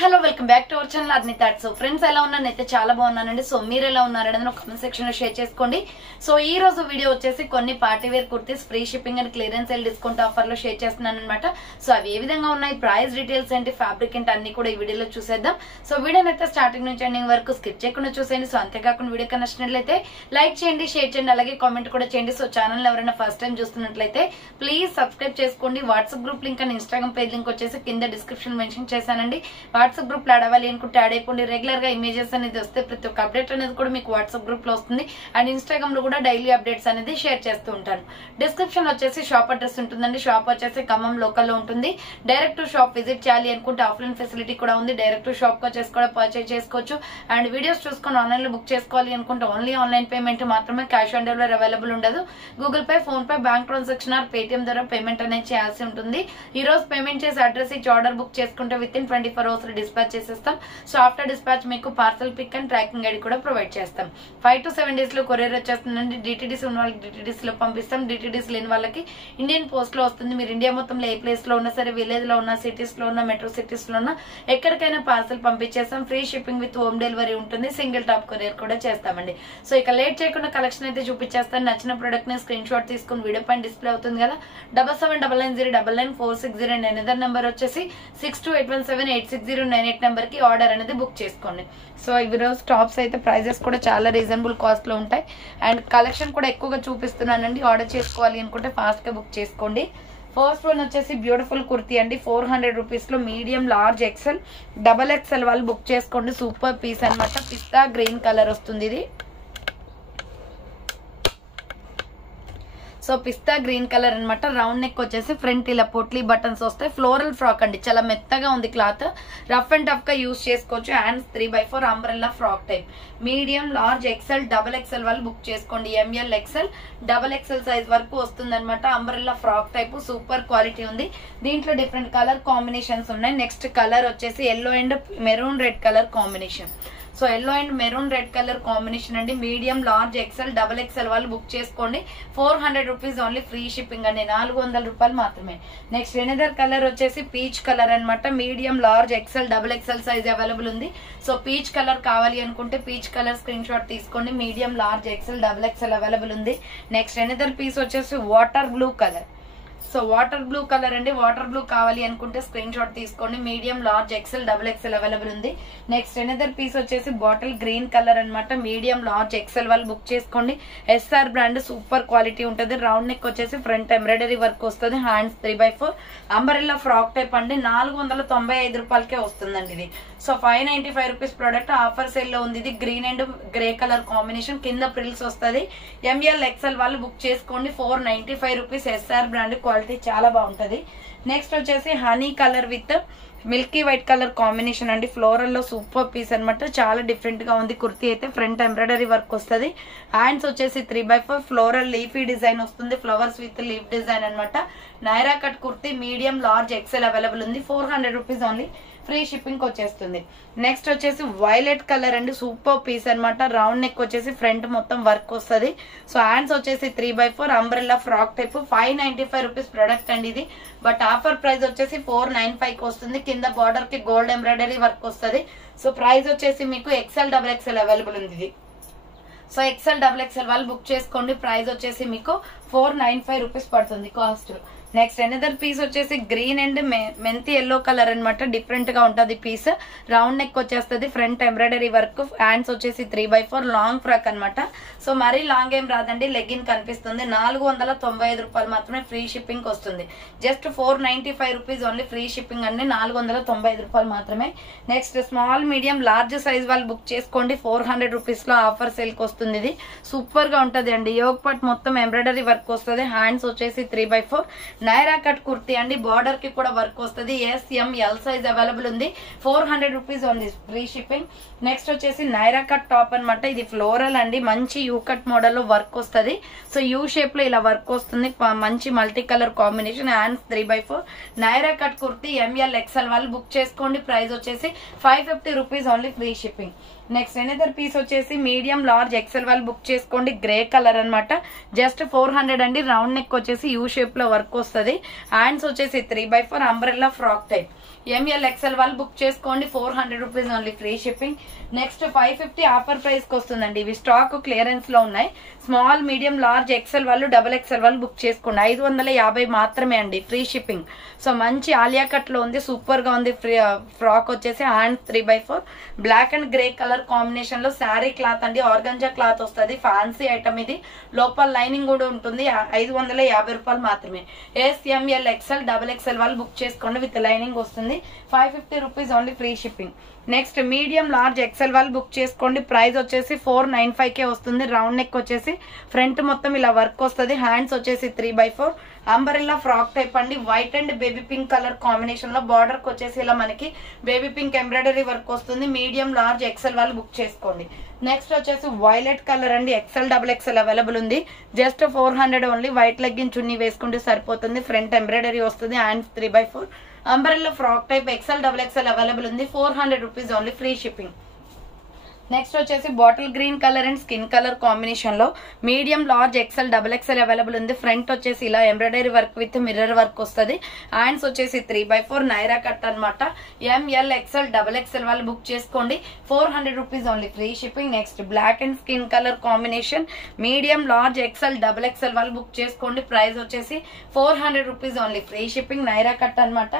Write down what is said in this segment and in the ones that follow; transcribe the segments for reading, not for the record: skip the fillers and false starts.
Hello welcome back to our channel Arni thoughts. Friends ఎలా ఉన్నాను అయితే చాలా బాగున్నానండి. సో మీరు ఎలా ఉన్నారనేది కామెంట్ సెక్షన్ లో షేర్ చేసుకోండి. సో ఈ రోజు వీడియో వచ్చేసి కొన్ని party wear kurtis free shipping and clearance sale discount offer లో షేర్ చేస్తున్నాను అనమాట. సో అవి ఏ విధంగా ఉన్నాయి, ప్రైస్ డీటెయిల్స్ ఏంటి, ఫ్యాబ్రిక్ ఏంటి అన్ని కూడా ఈ వీడియోలో చూసేద్దాం. సో వీడియోని అయితే స్టార్టింగ్ నుంచి ఎండింగ్ వరకు స్కిప్ చేయకుండా చూసేయండి. సో అంతేకాకుండా వీడియో నచ్చినట్లయితే లైక్ చేయండి, షేర్ చేయండి, అలాగే కామెంట్ కూడా చేయండి. సో ఛానల్ ఎవరైనా ఫస్ట్ టైం చూస్తున్నట్లయితే ప్లీజ్ సబ్స్క్రైబ్ చేసుకోండి. WhatsApp group link and Instagram page link వచ్చేసి కింద డిస్క్రిప్షన్ మెన్షన్ చేశానండి. వాట్సాప్ గ్రూప్ లో అడవాలి అనుకుంటే యాడ్ అయిపోండి. రెగ్యులర్ గా ఇమేజెస్ అనేది వస్తే ప్రతి ఒక్క అప్డేట్ అనేది కూడా మీకు వాట్సాప్ గ్రూప్ లో వస్తుంది. అండ్ ఇన్స్టాగ్రామ్ లో కూడా డైలీ అప్డేట్స్ అనేది షేర్ చేస్తూ ఉంటాను. డిస్క్రిప్షన్ వచ్చేసి షాప్ అడ్రస్ ఉంటుందండి. షాప్ వచ్చేసి ఖమ్మం లోకల్ లో ఉంటుంది. డైరెక్ట్ షాప్ విజిట్ చేయాలి అనుకుంటే ఆఫ్లైన్ ఫెసిలిటీ కూడా ఉంది. డైరెక్ట్ షాప్ వచ్చేసి కూడా పర్చేజ్ చేసుకోవచ్చు. అండ్ వీడియోస్ చూసుకొని ఆన్లైన్ లో బుక్ చేసుకోవాలి అనుకుంటే ఓన్లీ ఆన్లైన్ పేమెంట్ మాత్రమే, క్యాష్ ఆన్ డెలివరీ అవైలబుల్ ఉండదు. Google Pay, PhonePe, bank transaction or Paytm ద్వారా పేమెంట్ అనేది చేయాల్సి ఉంటుంది. ఈ రోజు పేమెంట్ చేసి అడ్రస్ ఇచ్చి ఆర్డర్ బుక్ చేసుకుంటే విత్ ఇన్ 24 hours డిస్పాచ్ చేసేస్తాం. సో ఆఫ్టర్ డిస్పాచ్ మీకు parcel pick and tracking ID కూడా ప్రొవైడ్ చేస్తాం. 5 to 7 days లో కొరియర్ వచ్చేస్తుందండి. డిటిడిస్ ఉన్న వాళ్ళకి డిటిడిస్ లో పంపిస్తాం. డిటిడిస్ లేని వాళ్ళకి ఇండియన్ పోస్ట్ లో వస్తుంది. మీరు ఇండియా మొత్తంలో ఏ ప్లేస్ లో ఉన్నా సరే, విలేజ్ లో ఉన్నా, సిటీస్ లో ఉన్నా, మెట్రో సిటీస్ లో ఉన్నా, ఎక్కడికైనా పార్సల్ పంపించేస్తాం. Free shipping with home delivery ఉంటుంది. సింగిల్ టాప్ కొరియర్ కూడా చేస్తామండి. సో ఇక లేట్ చేయకుండా కలెక్షన్ అయితే చూపించేస్తాను. నచ్చిన ప్రొడక్ట్ ని స్క్రీన్ షాట్ తీసుకుని వీడియో పైన డిస్ప్లే అవుతుంది కదా, 7799099460 అండ్ అనదర్ నెంబర్ వచ్చేసి 6281786098 నెంబర్ కి ఆర్డర్ అనేది బుక్ చేసుకోండి. సో ఈ రోజు టాప్స్ అయితే ప్రైజెస్ కూడా చాలా రీజనబుల్ కాస్ట్ లో ఉంటాయి. అండ్ కలెక్షన్ కూడా ఎక్కువగా చూపిస్తున్నానండి. ఆర్డర్ చేసుకోవాలి అనుకుంటే ఫాస్ట్ గా బుక్ చేసుకోండి. ఫస్ట్ వన్ వచ్చేసి బ్యూటిఫుల్ కుర్తీ అండి. 400 రూపీస్ లో medium, large, XL, double XL వాళ్ళు బుక్ చేసుకోండి. సూపర్ పీస్ అనమాట. పిస్తా గ్రీన్ కలర్ వస్తుంది ఇది. సో పిస్తా గ్రీన్ కలర్ అనమాట. రౌండ్ నెక్ వచ్చేసి ఫ్రంట్ ఇలా పొట్లీ బటన్స్ వస్తాయి. ఫ్లోరల్ ఫ్రాక్ అండి, చాలా మెత్తగా ఉంది క్లాత్. రఫ్ అండ్ టఫ్ గా యూజ్ చేసుకోవచ్చు. Hands 3/4 umbrella frock type. Medium, large, XL, double XL వాళ్ళు బుక్ చేసుకోండి. M L, XL, double XL size వరకు వస్తుంది అనమాట. Umbrella frock type, super quality ఉంది. దీంట్లో డిఫరెంట్ కలర్ కాంబినేషన్స్ ఉన్నాయి. నెక్స్ట్ కలర్ వచ్చేసి yellow and maroon red colour combination. So yellow and maroon red colour combination అండి. Medium, large, XL, double XL వాళ్ళు book చేసుకోండి. 400 రూపీస్ ఓన్లీ, ఫ్రీ షిప్పింగ్ అండి. 400 రూపాయలు మాత్రమే. నెక్స్ట్ ఎనదర్ కలర్ వచ్చేసి peach colour అనమాట. Medium, large, XL, double XL size available ఉంది. So peach colour కావాలి అనుకుంటే పీచ్ కలర్ స్క్రీన్ షాట్ తీసుకోండి. మీడియం, లార్జ్, ఎక్సెల్, డబల్ ఎక్సెల్ అవైలబుల్ ఉంది. నెక్స్ట్ ఎనదర్ పీస్ వచ్చేసి water blue colour. So water blue colour అండి. Water blue కావాలి అనుకుంటే స్క్రీన్ షాట్ తీసుకోండి. Medium, large, XL, double XL available ఉంది. నెక్స్ట్ ఎనదర్ పీస్ వచ్చేసి బాటిల్ గ్రీన్ కలర్ అనమాట. మీడియం, లార్జ్, ఎక్సెల్ వాళ్ళు బుక్ చేసుకోండి. ఎస్ఆర్ బ్రాండ్, సూపర్ క్వాలిటీ ఉంటుంది. రౌండ్ నెక్ వచ్చేసి ఫ్రంట్ ఎంబ్రాయిడరీ వర్క్ వస్తుంది. హ్యాండ్స్ 3/4 అంబరెల్లా ఫ్రాక్ టైప్ అండి. 495 రూపాయలకే వస్తుందండి ఇది. So 595 rupees product offer sale లో ఉంది. ఇది green and grey colour combination, కింద ప్రిల్స్ వస్తుంది. ఎంఎల్, ఎక్సెల్ వాళ్ళు బుక్ చేసుకోండి. 495 రూపీస్. ఎస్ఆర్ బ్రాండ్, క్వాలిటీ చాలా బాగుంటది. నెక్స్ట్ వచ్చేసి honey colour with milky white colour combination అండి. ఫ్లోరల్ లో సూపర్ పీస్ అనమాట. చాలా డిఫరెంట్ గా ఉంది. కుర్తీ అయితే ఫ్రంట్ ఎంబ్రాయిడరీ వర్క్ వస్తుంది. హ్యాండ్స్ వచ్చేసి 3/4 ఫ్లోరల్ లీఫీ డిజైన్ వస్తుంది. ఫ్లవర్స్ విత్ లీఫ్ డిజైన్ అనమాట. Naira cut kurti medium, large, XL available ఉంది. 400 రూపీస్ ఓన్లీ, ఫ్రీ షిప్పింగ్ వచ్చేస్తుంది. నెక్స్ట్ వచ్చేసి వైలెట్ కలర్ అండి. సూపర్ పీస్ అనమాట. రౌండ్ నెక్ వచ్చేసి ఫ్రంట్ మొత్తం వర్క్ వస్తుంది. సో హ్యాండ్స్ వచ్చేసి 3/4 umbrella frock type. 595 rupees product అండి ఇది. బట్ ఆఫర్ ప్రైస్ వచ్చేసి 495 వస్తుంది. కింద బార్డర్ కి గోల్డ్ ఎంబ్రాయిడరీ వర్క్ వస్తుంది. సో ప్రైస్ వచ్చేసి మీకు ఎక్సెల్, డబుల్ ఎక్సెల్ అవైలబుల్ ఉంది ఇది. సో ఎక్సెల్, డబుల్ ఎక్సెల్ వాళ్ళు బుక్ చేసుకోండి. ప్రైస్ వచ్చేసి మీకు 495 రూపీస్ పడుతుంది కాస్ట్. నెక్స్ట్ ఎనదర్ పీస్ వచ్చేసి గ్రీన్ అండ్ మెంతి ఎల్లో కలర్ అనమాట. డిఫరెంట్ గా ఉంటది పీస్. రౌండ్ నెక్ వచ్చేస్తుంది. Front embroidery work. హ్యాండ్స్ వచ్చేసి 3/4 లాంగ్ ఫ్రాక్ అనమాట. సో మరీ లాంగ్ ఏం రాదండి, లెగ్గిన్ కనిపిస్తుంది. 495 రూపాయలు మాత్రమే, ఫ్రీ షిప్పింగ్ వస్తుంది. Just 495 rupees only, free shipping అండి. 495 రూపాయలు మాత్రమే. Next small, medium, large size వాళ్ళు బుక్ చేసుకోండి. 400 రూపీస్ లో ఆఫర్ సేల్ కి వస్తుంది. ఇది సూపర్ గా ఉంటది అండి. యోగ్ పట్ మొత్తం ఎంబ్రాయిడరీ వర్క్ వస్తుంది. హ్యాండ్స్ వచ్చేసి 3/4 నైరా కట్ కుర్తీ అండి. బార్డర్ కి కూడా వర్క్ వస్తుంది. SML సైజ్ అవైలబుల్ ఉంది. 400 రూపీస్ ఉంది, ఫ్రీ షిప్పింగ్. నెక్స్ట్ వచ్చేసి నైరా కట్ టాప్ అనమాట. ఇది ఫ్లోరల్ అండి. మంచి యూ కట్ మోడల్ లో వర్క్ వస్తుంది. సో యూ షేప్ లో ఇలా వర్క్ వస్తుంది. మంచి multi colour combination. Hands 3/4 Naira cut kurti ML, XL వాళ్ళు బుక్ చేసుకోండి. ప్రైస్ వచ్చేసి 550 rupees only, free shipping. Next another piece వచ్చేసి మీడియం, లార్జ్, ఎక్సెల్ వాళ్ళు బుక్ చేసుకోండి. గ్రే కలర్ అనమాట. జస్ట్ 400 అండి. రౌండ్ నెక్ వచ్చేసి యూ షేప్ లో వర్క్ వస్తుంది. వస్తుంది. హ్యాండ్స్ వచ్చేసి 3/4 umbrella frock type. ML XL వాళ్ళు బుక్ చేసుకోండి. 400 rupees only, free shipping. Next 550 offer price కి వస్తుందండి. ఇవి స్టాక్ క్లియరెన్స్ లో ఉన్నాయి. స్మాల్, మీడియం, లార్జ్, XL వాళ్ళు, XXL వాళ్ళు బుక్ చేసుకోండి. 550 మాత్రమే అండి, ఫ్రీ షిప్పింగ్. సో మంచి ఆలియా కట్ లో ఉంది, సూపర్ గా ఉంది. ఫ్రాక్ వచ్చేసి hand 3/4 black and grey colour combination లో శారీ క్లాత్ అండి, ఆర్గంజా క్లాత్ వస్తుంది. ఫ్యాన్సీ ఐటమ్ ఇది, లోపల లైనింగ్ కూడా ఉంటుంది. 550 రూపాయలు మాత్రమే. SML XL XXL వాళ్ళు బుక్ చేసుకోండి, విత్ లైనింగ్ వస్తుంది. 550 rupees only, free shipping. Next medium, large, XL వాళ్ళు బుక్ చేసుకోండి. ప్రైస్ వచ్చేసి 495 వస్తుంది. రౌండ్ నెక్ వచ్చేసి ఫ్రంట్ మొత్తం ఇలా వర్క్ వస్తుంది. హ్యాండ్స్ వచ్చేసి 3/4 అంబరెల్లా ఫ్రాక్ టైప్ అండి. White and baby pink colour combination లో బార్డర్ కి వచ్చేసి ఇలా మనకి బేబీ పింక్ ఎంబ్రాయిడరీ వర్క్ వస్తుంది. మీడియం, లార్జ్, XL వాళ్ళు బుక్ చేసుకోండి. నెక్స్ట్ వచ్చేసి వైలెట్ కలర్ అండి, XL XXL అవైలబుల్ ఉంది. Just 400 only. వైట్ లెగ్గిన్ చున్నీ వేసుకుంటే సరిపోతుంది. ఫ్రంట్ ఎంబ్రాయిడరీ వస్తుంది. Hands 3/4 umbrella frock type. XL XXL available ఉంది. 400 rupees only, free shipping. Next వచ్చేసి bottle green colour and skin colour combination లో medium, large, XL XXL available ఉంది. Front వచ్చేసి ఇలా embroidery work with mirror work వస్తుంది. Hands వచ్చేసి 3/4 Naira cut అనమాట. ML XL XXL వాళ్ళు బుక్ చేసుకోండి. 400 rupees only, free shipping. Next black and skin colour combination medium, large, XL XXL వాళ్ళు book చేసుకోండి. ప్రైస్ వచ్చేసి 400 rupees only, free shipping. Naira cut అనమాట.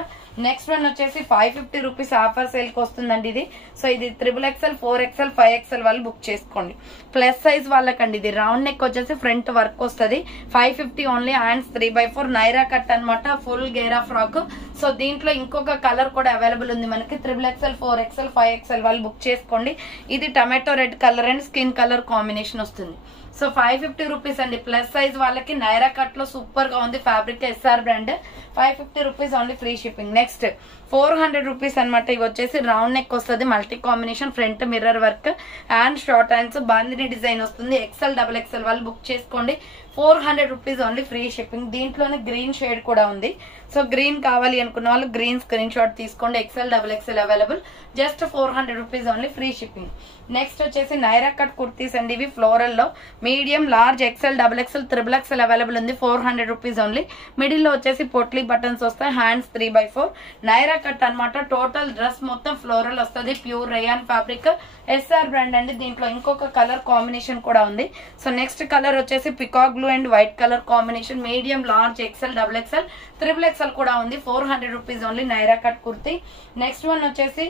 Next one వచ్చేసి 550 రూపీస్ ఆఫర్ సేల్ కి వస్తుందండి ఇది. సో ఇది XXL 4XL 5XL వాళ్ళు బుక్ చేసుకోండి. ప్లస్ సైజ్ వాళ్ళకండి ఇది. రౌండ్ నెక్ వచ్చేసి ఫ్రంట్ వర్క్ వస్తుంది. 550 ఓన్లీ. హ్యాండ్స్ 3/4 నైరా కట్ అనమాట. ఫుల్ గేరా ఫ్రాక్. సో దీంట్లో ఇంకొక కలర్ కూడా అవైలబుల్ ఉంది మనకి. XXL 4XL 5XL వాళ్ళు బుక్ చేసుకోండి. ఇది tomato red colour and skin colour combination వస్తుంది. సో 550 రూపీస్ అండి. ప్లస్ సైజ్ వాళ్ళకి నైరా కట్ లో సూపర్ గా ఉంది. Fabric SR brand. 550 rupees only, free shipping. Next 400 rupees అనమాట. ఇవి వచ్చేసి రౌండ్ నెక్ వస్తుంది. Multi combination, front mirror work and short hands, bandhani design వస్తుంది. XL XXL వాళ్ళు బుక్ చేసుకోండి. 400 రూపీస్ ఓన్లీ, ఫ్రీ షిప్పింగ్. దీంట్లోనే గ్రీన్ షేడ్ కూడా ఉంది. సో గ్రీన్ కావాలి అనుకున్న వాళ్ళు గ్రీన్ స్క్రీన్ షాట్ తీసుకోండి. XL XXL available. Just 400 rupees only, free shipping. Next వచ్చేసి నైరా కట్ కుర్తీస్ అండి. ఇవి ఫ్లోరల్ లో medium, large, XL XXL XXL available ఉంది. 400 రూపీస్ ఓన్లీ. మిడిల్ లో వచ్చేసి పొట్లీ బటన్స్ వస్తాయి. హ్యాండ్స్ 3/4 నైరా కట్ అనమాట. టోటల్ డ్రెస్ మొత్తం ఫ్లోరల్ వస్తుంది. Pure rayon fabric. SR brand అండి. దీంట్లో ఇంకొక కలర్ కాంబినేషన్ కూడా ఉంది. సో నెక్స్ట్ కలర్ వచ్చేసి peacock blue and white colour combination. Medium, large, XL XXL XXL కూడా ఉంది. 400 rupees only, Naira cut kurti. Next one వచ్చేసి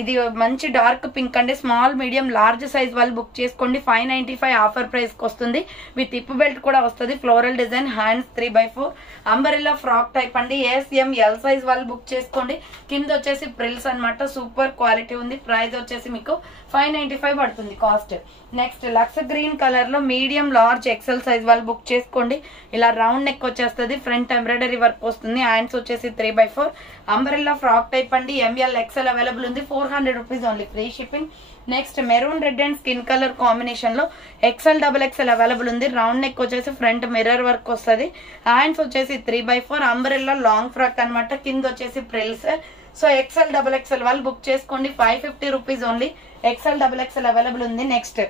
ఇది మంచి డార్క్ పింక్ అండి. స్మాల్, మీడియం, లార్జ్ సైజ్ వాళ్ళు బుక్ చేసుకోండి. 595 ఆఫర్ ప్రైస్ కి వస్తుంది. విత్ హిప్ బెల్ట్ కూడా వస్తుంది. Floral design. Hands 3/4 umbrella frock type అండి. SML సైజ్ వాళ్ళు బుక్ చేసుకోండి. కింద వచ్చేసి ప్రిల్స్ అనమాట. సూపర్ క్వాలిటీ ఉంది. ప్రైస్ వచ్చేసి మీకు 595 పడుతుంది cost. Next lux green colour లో మీడియం, లార్జ్, XL సైజ్ వాళ్ళు బుక్ చేసుకోండి. ఇలా రౌండ్ నెక్ వచ్చేస్తుంది. ఫ్రంట్ ఎంబ్రాయిడరీ వర్క్ వస్తుంది. హ్యాండ్స్ వచ్చేసి 3/4 అంబరెల్లా ఫ్రాక్ టైప్ అండి. ML XL అవైలబుల్ ఉంది. 400 rupees only, free shipping. Next maroon red and skin colour combination లో XL XXL అవైలబుల్ ఉంది. రౌండ్ నెక్ వచ్చేసి ఫ్రంట్ మిర్రర్ వర్క్ వస్తుంది. Hands వచ్చేసి 3/4 అంబరెల్లా లాంగ్ ఫ్రాక్ అనమాట. కింద వచ్చేసి ప్రిల్స్. సో XL XXL వాళ్ళు బుక్ చేసుకోండి. 550 rupees only. XL XXL available ఉంది. నెక్స్ట్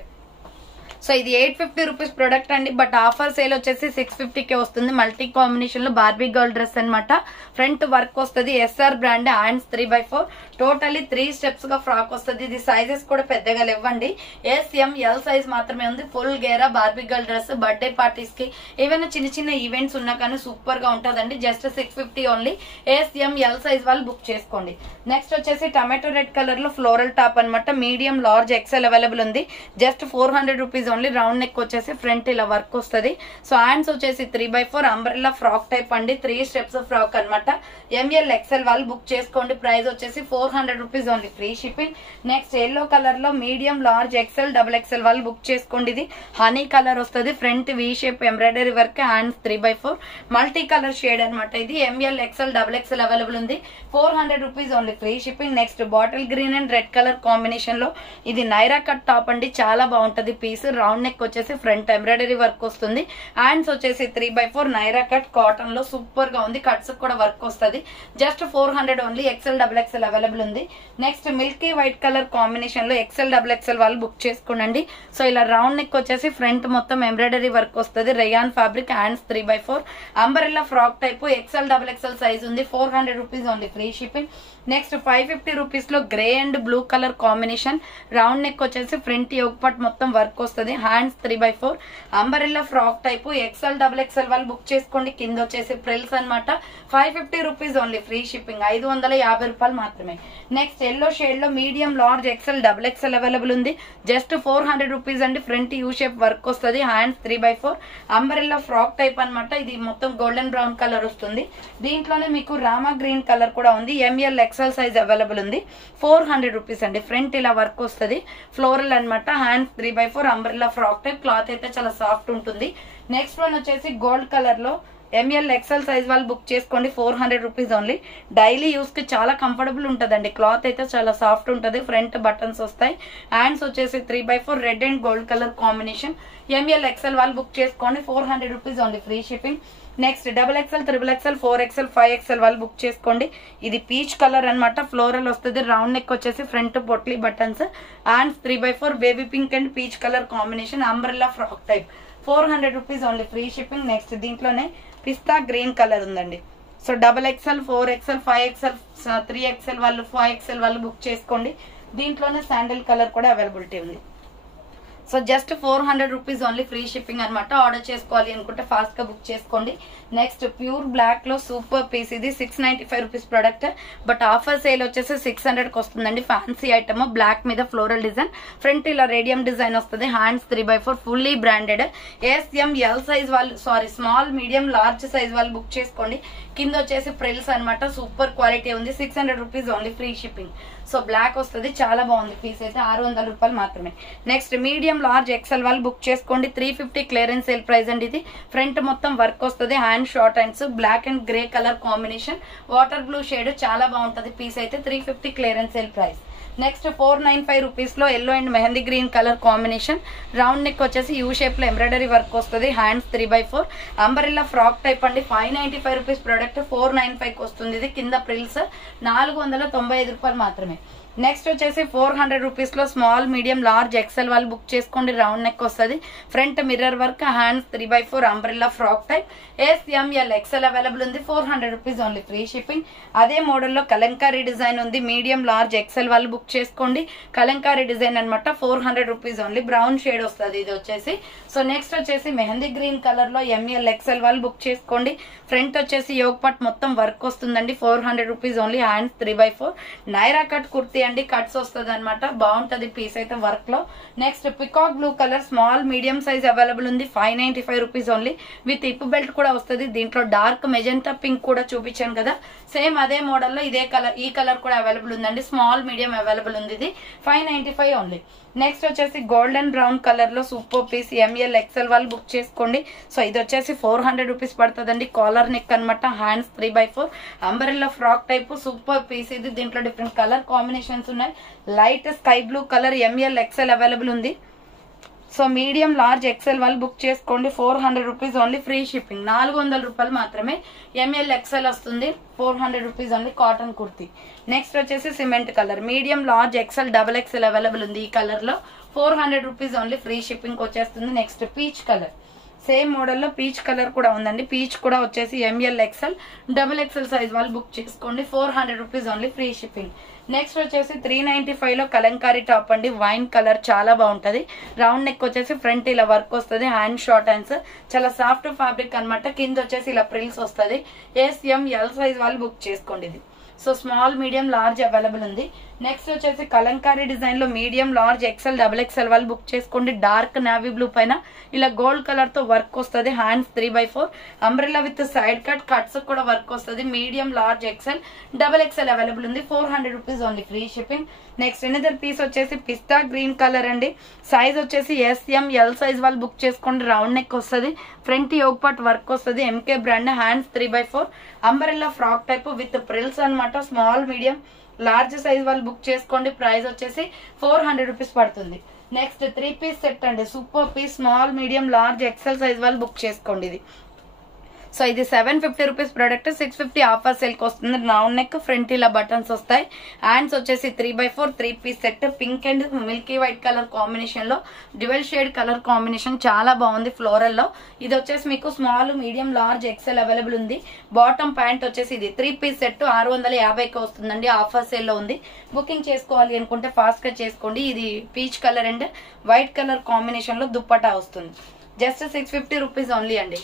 సో ఇది 850 రూపీస్ ప్రొడక్ట్ అండి. బట్ ఆఫర్ సేల్ వచ్చేసి 650 వస్తుంది. మల్టీ కాంబినేషన్ లో బార్బీ గర్ల్ డ్రెస్ అనమాట. ఫ్రంట్ వర్క్ వస్తుంది. SR brand. Hands 3/4 totally 3 steps గా ఫ్రాక్ వస్తుంది. ఇది సైజెస్ కూడా పెద్దగా లేవండి. SML సైజ్ మాత్రమే ఉంది. ఫుల్ గేరా Barbie girl dress. Birthday parties కి ఏమైనా చిన్న చిన్న ఈవెంట్స్ ఉన్నా కానీ సూపర్ గా ఉంటుందండి. Just 650 only. SML సైజ్ వాళ్ళు బుక్ చేసుకోండి. నెక్స్ట్ వచ్చేసి టమాటో రెడ్ కలర్ లో ఫ్లోరల్ టాప్ అనమాట. మీడియం, లార్జ్, XL అవైలబుల్ ఉంది. Just 400 rupees only. Round neck వచ్చేసి ఫ్రంట్ ఇలా వర్క్ వస్తుంది. సో హ్యాండ్స్ వచ్చేసి 3/4 అంబ్రెల్లా ఫ్రాక్ టైప్ అండి. 3 స్టెప్స్ ఫ్రాక్ అనమాట. ML XL వాళ్ళు బుక్ చేసుకోండి. ప్రైస్ వచ్చేసి 400 rupees only, free shipping. Next yellow colour లో మీడియం, లార్జ్, XL XXL వాళ్ళు బుక్ చేసుకోండి. ఇది హనీ కలర్ వస్తుంది. Front V shape embroidery work. Hands 3/4 multi colour shade అనమాట. ఇది ML XL XXL అవైలబుల్ ఉంది. 400 rupees only, free shipping. Next bottle green and red colour combination లో ఇది Naira cut top అండి. చాలా బాగుంటది పీస్. రౌండ్ నెక్ వచ్చేసి ఫ్రంట్ ఎంబ్రాయిడరీ వర్క్ వస్తుంది. హ్యాండ్స్ వచ్చేసి 3/4 నైరా కట్ కాటన్ లో సూపర్ గా ఉంది. కట్స్ కూడా వర్క్ వస్తుంది. Just 400 only. XL XXL available ఉంది. Next milky white colour combination లో XL XXL వాళ్ళు బుక్ చేసుకోండి. సో ఇలా రౌండ్ నెక్ వచ్చేసి ఫ్రంట్ మొత్తం ఎంబ్రాయిడరీ వర్క్ వస్తుంది. Rayon fabric, hands 3/4 umbrella frock type. XL XXL size ఉంది. 400 rupees only, free shipping. Next 550 rupees లో grey and blue colour combination. Round neck వచ్చేసి front yoke part మొత్తం work వస్తుంది. Hands 3/4 umbrella frock type. XL XXL వాళ్ళు book చేసుకోండి. కింద వచ్చేసి ప్రిల్స్ అనమాట. 550 రూపీస్ ఓన్లీ, ఫ్రీ షిప్పింగ్. 550 రూపాయలు మాత్రమే. నెక్స్ట్ ఎల్లో షేడ్ లో medium, large, XL XXL available ఉంది. జస్ట్ 400 రూపీస్ అండి. ఫ్రంట్ యూ షేప్ వర్క్ వస్తుంది. హ్యాండ్స్ 3/4 అంబరెల్లా ఫ్రాక్ టైప్ అనమాట. ఇది మొత్తం గోల్డెన్ బ్రౌన్ కలర్ వస్తుంది. దీంట్లోనే మీకు రామా గ్రీన్ కలర్ కూడా ఉంది. ML XL సైజ్ అవైలబుల్ ఉంది. 400 రూపీస్ అండి. ఫ్రంట్ ఇలా వర్క్ వస్తుంది. ఫ్లోరల్ అనమాట. Hands 3/4 umbrella frock type. Cloth అయితే చాలా సాఫ్ట్ ఉంటుంది. నెక్స్ట్ వన్ వచ్చేసి గోల్డ్ కలర్ లో ML XL సైజ్ వాళ్ళు బుక్ చేసుకోండి. 400 రూపీస్ ఓన్లీ. డైలీ యూస్ కి చాలా కంఫర్టబుల్ ఉంటదండి. క్లాత్ అయితే చాలా సాఫ్ట్ ఉంటుంది. ఫ్రంట్ బటన్స్ వస్తాయి. హ్యాండ్స్ వచ్చేసి 3/4 red and gold colour combination. ML XL వాళ్ళు బుక్ చేసుకోండి. 400 rupees only, free shipping. Next XXL, XXL, 4XL, 5XL వాళ్ళు బుక్ చేసుకోండి. ఇది పీచ్ కలర్ అనమాట. ఫ్లోరల్ వస్తుంది. రౌండ్ నెక్ వచ్చేసి front potli buttons. Hands 3/4 baby pink and peach colour combination. Umbrella frock type. 400 rupees only, free shipping. Next దీంట్లోనే పిస్తా green colour ఉందండి. So XXL, 4XL, 5XL, 3XL వాళ్ళు 5XL వాళ్ళు బుక్ చేసుకోండి. దీంట్లోనే శాండిల్ కలర్ కూడా అవైలబిలిటీ ఉంది. So just 400 rupees only, free shipping అనమాట. ఆర్డర్ చేసుకోవాలి అనుకుంటే ఫాస్ట్ గా బుక్ చేసుకోండి. నెక్స్ట్ ప్యూర్ బ్లాక్ లో సూపర్ పీస్. ఇది 695 rupees product. But offer sale వచ్చేసి 600 కి వస్తుందండి. Fancy item. బ్లాక్ మీద ఫ్లోరల్ డిజైన్. ఫ్రంట్ ఇలా రేడియం డిజైన్ వస్తుంది. Hands 3/4 fully branded. SML size వాళ్ళు స్మాల్, మీడియం, లార్జ్ సైజ్ వాళ్ళు బుక్ చేసుకోండి. కింద వచ్చేసి ప్రిల్స్ అనమాట. సూపర్ క్వాలిటీ ఉంది. 600 rupees only, free shipping. So black వస్తుంది. చాలా బాగుంది. పీస్ అయితే 600 రూపాయలు మాత్రమే. నెక్స్ట్ మీడియం, లార్జ్, XL వాళ్ళు బుక్ చేసుకోండి. 350 క్లియరెన్స్ సేల్ ప్రైస్ అండి. ఇది ఫ్రంట్ మొత్తం వర్క్ వస్తుంది. Hand short hands. Black and grey colour combination. Water blue shade. చాలా బాగుంటది. పీస్ అయితే 350 clearance sale price. Next 495 rupees లో yellow and mehndi green colour combination. Round neck వచ్చేసి యూ షేప్ లో ఎంబ్రాయిడరీ వర్క్ వస్తుంది. హ్యాండ్స్ 3/4 అంబరెల్లా ఫ్రాక్ టైప్ అండి. 595 rupees product. 495 వస్తుంది. ఇది కింద ప్రిల్స్. 495 రూపాయలు మాత్రమే. నెక్స్ట్ వచ్చేసి 400 రూపీస్ లో స్మాల్, మీడియం, లార్జ్, XL వాళ్ళు బుక్ చేసుకోండి. రౌండ్ నెక్ వస్తుంది. Front mirror work. Hands 3/4 umbrella frock type. SML XL available ఉంది. 400 రూపీస్ ఓన్లీ, ఫ్రీ షిప్పింగ్. అదే మోడల్లో కలంకారీ డిజైన్ ఉంది. మీడియం, లార్జ్, XL వాళ్ళు బుక్ చేసుకోండి. కలంకారీ డిజైన్ అనమాట. 400 రూపీస్ ఓన్లీ. బ్రౌన్ షేడ్ వస్తుంది ఇది వచ్చేసి. సో నెక్స్ట్ వచ్చేసి మెహందీ గ్రీన్ కలర్ లో ML XL వాళ్ళు బుక్ చేసుకోండి. ఫ్రంట్ వచ్చేసి యోగ్ పార్ట్ మొత్తం వర్క్ వస్తుందండి. 400 rupees only. Hands 3/4 Naira cut kurti అండి. కట్స్ వస్తుంది అనమాట. బాగుంటది పీస్ అయితే వర్క్ లో. Next peacock blue colour small, medium size available ఉంది. 595 రూపీస్ ఓన్లీ. విత్ ఇప్ బెల్ట్ కూడా వస్తుంది. దీంట్లో డార్క్ మెజెంటా పింక్ కూడా చూపించాను కదా. సేమ్ అదే మోడల్ లో ఇదే కలర్, ఈ కలర్ కూడా అవైలబుల్ ఉందండి. స్మాల్, మీడియం అవైలబుల్ ఉంది. ఇది 595 ఓన్లీ. నెక్స్ట్ వచ్చేసి గోల్డెన్ బ్రౌన్ కలర్ లో సూపర్ పీస్. ML XL వాళ్ళు బుక్ చేసుకోండి. సో ఇది వచ్చేసి 400 రూపీస్ పడుతుందండి. కాలర్ నెక్ అనమాట. Hands 3/4 umbrella frock type. Super piece ఇది. దీంట్లో డిఫరెంట్ కలర్ కాంబినేషన్స్ ఉన్నాయి. Light sky blue colour. ML XL available ఉంది. సో మీడియం, లార్జ్, XL వాళ్ళు బుక్ చేసుకోండి. 400 రూపీస్ ఓన్లీ, ఫ్రీ షిప్పింగ్. 400 రూపాయలు మాత్రమే. ML XL వస్తుంది. 400 rupees only. Cotton kurti. Next వచ్చేసి cement colour. Medium, large, XL, XXL available ఉంది. ఈ కలర్ లో 400 రూపీస్ ఓన్లీ, ఫ్రీ షిప్పింగ్ వచ్చేస్తుంది. Next peach colour. సేమ్ మోడల్లో పీచ్ కలర్ కూడా ఉందండి. పీచ్ కూడా వచ్చేసి ML XL, XXL సైజ్ వాళ్ళు బుక్ చేసుకోండి. 400 rupees only, free shipping. Next వచ్చేసి 395 లో కలంకారీ టాప్ అండి. Wine colour. చాలా బాగుంటది. రౌండ్ నెక్ వచ్చేసి ఫ్రంట్ ఇలా వర్క్ వస్తుంది. Hand short hands. చాలా సాఫ్ట్ ఫ్యాబ్రిక్ అనమాట. కింద వచ్చేసి ఇలా ప్రిల్స్ వస్తుంది. SML సైజ్ వాళ్ళు బుక్ చేసుకోండి. ఇది so small, medium, large available ఉంది. నెక్స్ట్ వచ్చేసి కలంకారీ డిజైన్ లో మీడియం, లార్జ్, XL, XXL వాళ్ళు బుక్ చేసుకోండి. డార్క్ నావీ బ్లూ పైన ఇలా గోల్డ్ కలర్ తో వర్క్ వస్తుంది. Hands 3/4 umbrella with side cut. Cuts కూడా వర్క్ వస్తుంది. Medium, large, XL, XXL available ఉంది. 400 rupees only, free shipping. Next another piece వచ్చేసి పిస్తా గ్రీన్ కలర్ అండి. సైజ్ వచ్చేసి SML సైజ్ వాళ్ళు బుక్ చేసుకోండి. రౌండ్ నెక్ వస్తుంది. ఫ్రంట్ యోగ్ పార్ట్ వర్క్ వస్తుంది. MK brand. Hands 3/4 umbrella frock type with frills అనమాట. Small, medium, large size వాళ్ళు book చేసుకోండి. ప్రైస్ వచ్చేసి 400 రూపీస్ పడుతుంది. నెక్స్ట్ 3 పీస్ సెట్ అండి, super piece, small medium large XL size వాళ్ళు book చేసుకోండి ఇది. సో ఇది 750 రూపీస్ ప్రోడక్ట్, 650 ఆఫర్ సేల్ కి వస్తుంది. రౌండ్ నెక్, ఫ్రంట్ ఇలా బటన్స్ వస్తాయి. హ్యాండ్స్ వచ్చేసి 3x4 3 piece set, pink and milky white colour combination లో, డ్యువల్ షేడ్ కలర్ కాంబినేషన్ చాలా బాగుంది ఫ్లోరల్ లో. ఇది వచ్చేసి మీకు small medium large XL available ఉంది. బాటమ్ ప్యాంట్ వచ్చేసి ఇది 3 పీస్ సెట్ 650కి వస్తుందండి, ఆఫర్ సేల్ లో ఉంది. బుకింగ్ చేసుకోవాలి అనుకుంటే ఫాస్ట్ గా చేసుకోండి. ఇది peach colour and white colour combination లో దుప్పటా వస్తుంది. జస్ట్ 650 రూపీస్ ఓన్లీ అండి.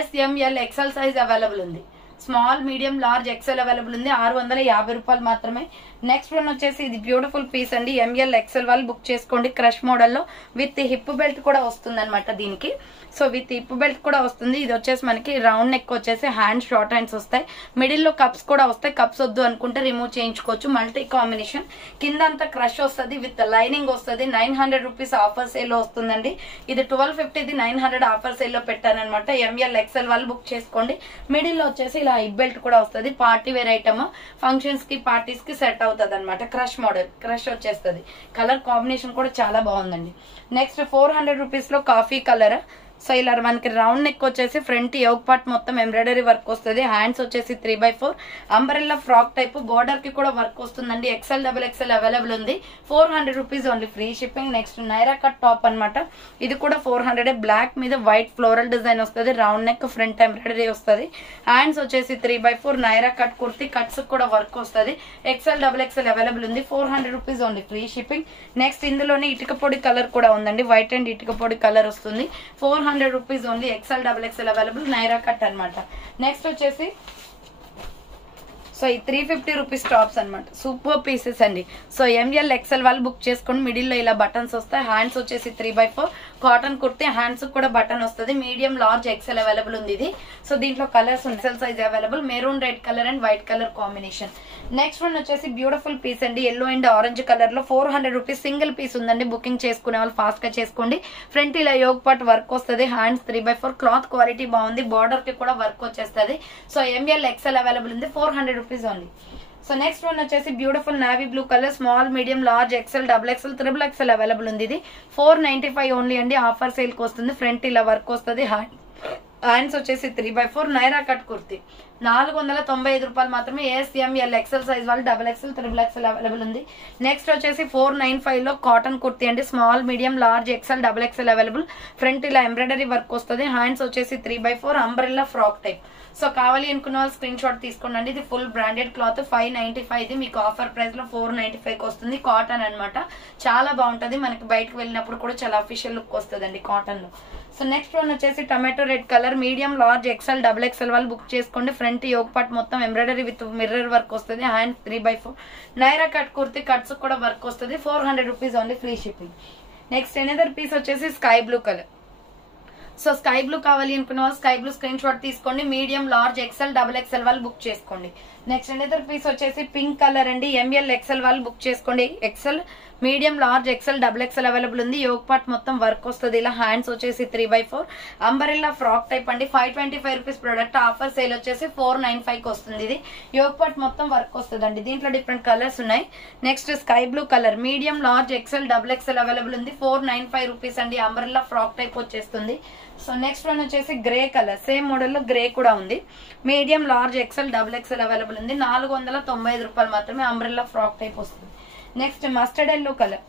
SML ఎక్సెల్ సైజ్ అవైలబుల్ ఉంది. Small medium large XL available ఉంది, 650 రూపాయలు మాత్రమే. నెక్స్ట్ వన్ వచ్చేసి ఇది బ్యూటిఫుల్ పీస్ అండి, ML ఎక్సెల్ వాళ్ళు బుక్ చేసుకోండి. క్రష్ మోడల్లో విత్ హిప్ బెల్ట్ కూడా వస్తుంది అనమాట దీనికి. సో విత్ హిప్ బెల్ట్ కూడా వస్తుంది. ఇది వచ్చేసి మనకి రౌండ్ నెక్ వచ్చేసి హ్యాండ్ షార్ట్ హ్యాండ్స్ వస్తాయి. మిడిల్ లో కప్స్ కూడా వస్తాయి. కప్స్ వద్దు అనుకుంటే రిమూవ్ చేయించుకోవచ్చు. మల్టీ కాంబినేషన్, కింద అంతా క్రష్ వస్తుంది, విత్ లైనింగ్ వస్తుంది. 900 రూపీస్ ఆఫర్ సేల్ లో వస్తుందండి. ఇది 1250, ఇది 900 ఆఫర్ సేల్ లో పెట్టారనమాట. ML ఎక్సెల్ వాళ్ళు బుక్ చేసుకోండి. మిడిల్ లో వచ్చేసి ఇలా హిప్ బెల్ట్ కూడా వస్తుంది. పార్టీ వేర్ ఐటమ్, ఫంక్షన్స్ కి పార్టీస్ కి సెట్ అవుతుంది అనమాట. క్రష్ మోడల్, క్రష్ వచ్చేస్తుంది. కలర్ కాంబినేషన్ కూడా చాలా బాగుందండి. నెక్స్ట్ 400 రూపీస్ లో కాఫీ కలర్. సో ఇలా మనకి రౌండ్ నెక్ వచ్చేసి ఫ్రంట్ యోగ్ పార్ట్ మొత్తం ఎంబ్రాయిడరీ వర్క్ వస్తుంది. హ్యాండ్స్ వచ్చేసి 3x4 umbrella frock type, border కి కూడా వర్క్ వస్తుందండి. XL XXL అవైలబుల్ ఉంది. 400 rupees only, free shipping. Next Naira cut top అనమాట. ఇది కూడా 400, బ్లాక్ మీద వైట్ ఫ్లోరల్ డిజైన్ వస్తుంది. రౌండ్ నెక్, ఫ్రంట్ ఎంబ్రాయిడరీ వస్తుంది. హ్యాండ్స్ వచ్చేసి 3x4 నైరా కట్ కుర్తి, కట్స్ కూడా వర్క్ వస్తుంది. XL XXL అవైలబుల్ ఉంది. 400 rupees only, free shipping. Next ఇందులోనే ఇటుక పొడి కలర్ కూడా ఉందండి, వైట్ అండ్ ఇటుక పొడి కలర్ వస్తుంది. 400 rupees only, XL XXL available, Naira cut అనమాట. నెక్స్ట్ వచ్చేసి సో ఈ 350 రూపీస్ టాప్స్ అనమాట, సూపర్ పీసెస్ అండి. సో ML XL వాళ్ళు బుక్ చేసుకోండి. మిడిల్ లో ఇలా బటన్స్ వస్తాయి. హ్యాండ్స్ వచ్చేసి 3x4 కాటన్ కుర్తి, హ్యాండ్స్ కూడా బటన్ వస్తుంది. మీడియం లార్జ్ XL అవైలబుల్ ఉంది ఇది. సో దీంట్లో colours XL size available, maroon red colour and white colour combination. Next one వచ్చేసి బ్యూటిఫుల్ పీస్ అండి, ఎల్లో అండ్ ఆరెంజ్ కలర్ లో. 400 రూపీస్ సింగిల్ పీస్ ఉందండి. Booking చేసుకునే వాళ్ళు ఫాస్ట్ గా చేసుకోండి. ఫ్రంట్ ఇలా యోగ్ పార్ట్ వర్క్ వస్తుంది. హ్యాండ్స్ 3x4, క్లాత్ క్వాలిటీ బాగుంది. బార్డర్ కి కూడా వర్క్ వచ్చేస్తుంది. సో ML XL అవైలబుల్ ఉంది. 400 rupees only. So next one వచ్చేసి beautiful navy blue colour, small medium large XL XXL XXL available ఉంది. ఇది 495 ఓన్లీ అండి, ఆఫర్ సేల్ కి వస్తుంది. ఫ్రంట్ ఇలా వర్క్ వస్తుంది. హ్యాండ్స్ వచ్చేసి 3x4 నైరా కట్ కుర్తి, 495 రూపాయలు మాత్రమే. SML XL సైజ్ వాళ్ళు XXL XXL అవైలబుల్ ఉంది. నెక్స్ట్ వచ్చేసి 495 లో కాటన్ కుర్తి అండి, small medium large XL XXL available. Front ఇలా ఎంబ్రాయిడరీ వర్క్ వస్తుంది. హ్యాండ్స్ వచ్చేసి 3x4 umbrella frock type. So కావాలి అనుకున్న వాళ్ళు స్క్రీన్ షాట్ తీసుకోండి. ఇది ఫుల్ బ్రాండెడ్ క్లాత్, 595. ఇది మీకు ఆఫర్ ప్రైస్ లో 495 వస్తుంది. కాటన్ అనమాట, చాలా బాగుంటది. మనకి బయటకు వెళ్ళినప్పుడు కూడా చాలా అఫీషియల్ లుక్ వస్తుంది కాటన్ లో. సో నెక్స్ట్ వన్ వచ్చేసి tomato red colour, medium large XL XXL వాళ్ళు బుక్ చేసుకోండి. ఫ్రంట్ యోగ్ పార్ట్ మొత్తం ఎంబ్రాయిడరీ విత్ మిర్రర్ వర్క్ వస్తుంది. హ్యాండ్ 3x4 నైరా కట్ కుర్తి, కట్స్ కూడా వర్క్ వస్తుంది. 400 rupees only, free shipping. Next another piece వచ్చేసి sky blue colour. So sky blue కావాలి అనుకున్న వాళ్ళు స్కై బ్లూ స్క్రీన్ షాట్ తీసుకోండి. మీడియం లార్జ్ XL XXL వాళ్ళు బుక్ చేసుకోండి. నెక్స్ట్ ఎనదర్ పీస్ వచ్చేసి పింక్ కలర్ అండి, ML XL వాళ్ళు బుక్ చేసుకోండి. XL medium large XL XXL available ఉంది. యోగ్ పార్ట్ మొత్తం వర్క్ వస్తుంది. ఇలా హ్యాండ్స్ వచ్చేసి 3x4 అంబరెల్లా ఫ్రాక్ టైప్ అండి. 525 రూపీస్ ప్రొడక్ట్, ఆఫర్ సేల్ వచ్చేసి 495 వస్తుంది. ఇది యోగ్ పార్ట్ మొత్తం వర్క్ వస్తుంది అండి. దీంట్లో డిఫరెంట్ కలర్స్ ఉన్నాయి. Next sky blue colour, medium large XL XXL available ఉంది. 495 రూపీస్ అండి, అంబరెల్లా ఫ్రాక్ టైప్ వచ్చేస్తుంది. సో నెక్స్ట్ వన్ వచ్చేసి గ్రే కలర్, సేమ్ మోడల్ లో గ్రే కూడా ఉంది. Medium large XL XXL available ఉంది. 495 రూపాయలు మాత్రమే, అంబ్రెల్లా ఫ్రాక్ టైప్ వస్తుంది. Next mustard yellow colour.